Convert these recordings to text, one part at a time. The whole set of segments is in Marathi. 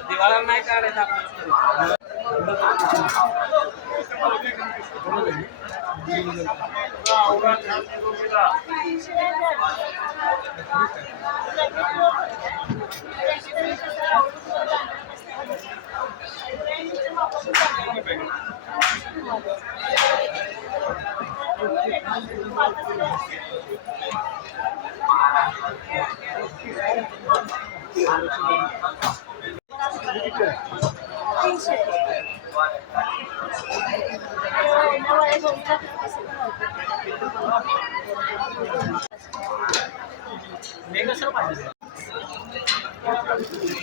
दिवाळा नाही काढायचं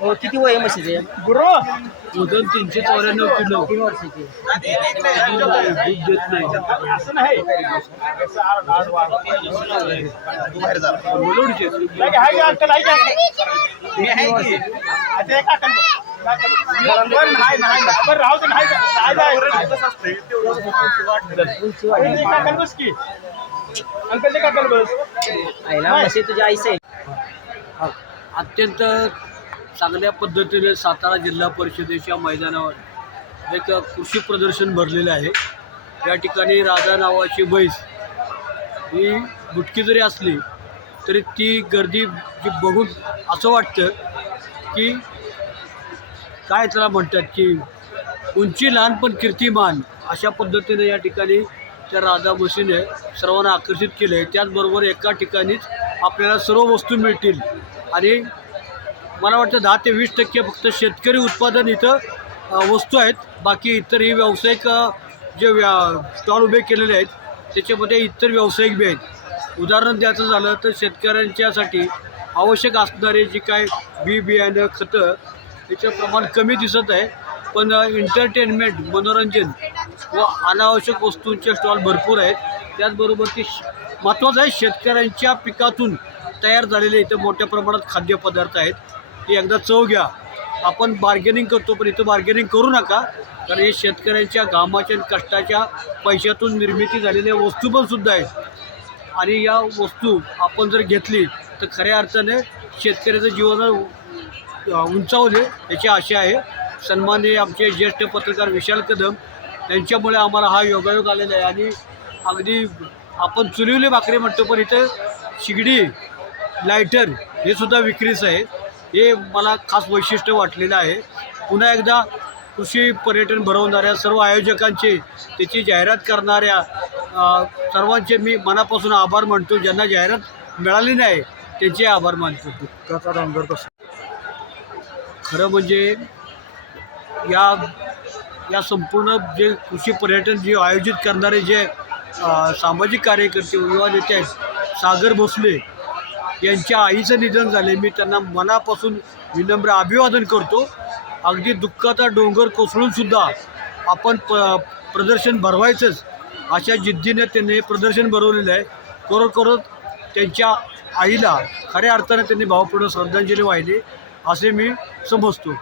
हो किती वय आहे म्हशीचे? वज़न तीनशे चौऱ्याण्णव किलो. तीन वर्षाचे. दूध देत नाही मुलुडचे. आईला म्हशी तुझ्या आईच आहे अत्यंत चांगल्या पद्धतीने सातारा जिल्हा परिषदेच्या मैदानावर एक कृषी प्रदर्शन भरलेलं आहे. या ठिकाणी राधा नावाची बैस ही गुटकी जरी असली तरी ती गर्दी जी बघून असं वाटतं की काय त्याला म्हणतात की उंची लहान पण कीर्तिमान अशा पद्धतीने या ठिकाणी त्या राधा म्हशीने सर्वांना आकर्षित केलं आहे त्याचबरोबर एका ठिकाणीच आपल्याला सर्व वस्तू मिळतील. आणि मला वाटतं दहा ते वीस टक्के फक्त शेतकरी उत्पादन इथं वस्तू आहेत. बाकी इतरही व्यावसायिक जे व्या स्टॉल उभे केलेले आहेत त्याच्यामध्ये इतर व्यावसायिक बी आहेत. उदाहरण द्यायचं झालं तर शेतकऱ्यांच्यासाठी आवश्यक असणारे जी काय बी बियाणं खतं त्याचं प्रमाण कमी दिसत आहे. पण एंटरटेनमेंट मनोरंजन व अनावश्यक वस्तूंचे स्टॉल भरपूर आहेत. त्याचबरोबर ते श- महत्त्वाचं आहे शेतकऱ्यांच्या पिकातून तयार झालेले इथं मोठ्या प्रमाणात खाद्यपदार्थ आहेत. ते एकदा चव घ्या. आपण बार्गेनिंग करतो पण इथं बार्गेनिंग करू नका. कारण हे शेतकऱ्यांच्या घामाच्या आणि कष्टाच्या पैशातून निर्मिती झालेल्या वस्तू पण सुद्धा आहेत. आणि या वस्तू आपण जर घेतली तर खऱ्या अर्थाने शेतकऱ्याचं जीवन उंचावले याची आशा आहे. सन्माननीय आमचे ज्येष्ठ पत्रकार विशाल कदम यांच्यामुळे आम्हाला हा योगायोग आलेला आहे. आणि अगदी आपण चुलिवली भाकरी म्हणतो पण इथं शिगडी लायटर हे सुद्धा विक्रीच आहे. हे मला खास वैशिष्ट्य वाटलेलं आहे. पुन्हा एकदा कृषी पर्यटन भरवणाऱ्या सर्व आयोजकांचे त्याची जाहिरात करणाऱ्या सर्वांचे मी मनापासून आभार मानतो. ज्यांना जाहिरात मिळाली नाही त्यांचे आभार मानतो. खरं म्हणजे या या संपूर्ण जे कृषी पर्यटन जे आयोजित करणारे जे सामाजिक कार्यकर्ते युवा नेते आहेत सागर भोसले यांच्या आईचं निधन झाले मी त्यांना मनापासून विनम्र अभिवादन करतो. अगदी दुःखाचा डोंगर कोसळूनसुद्धा आपण प प्रदर्शन भरवायचंच अशा जिद्दीने त्यांनी प्रदर्शन भरवलेलं आहे. खरोखर त्यांच्या आईला खऱ्या अर्थाने त्यांनी भावपूर्ण श्रद्धांजली वाहिली असे मी समजतो.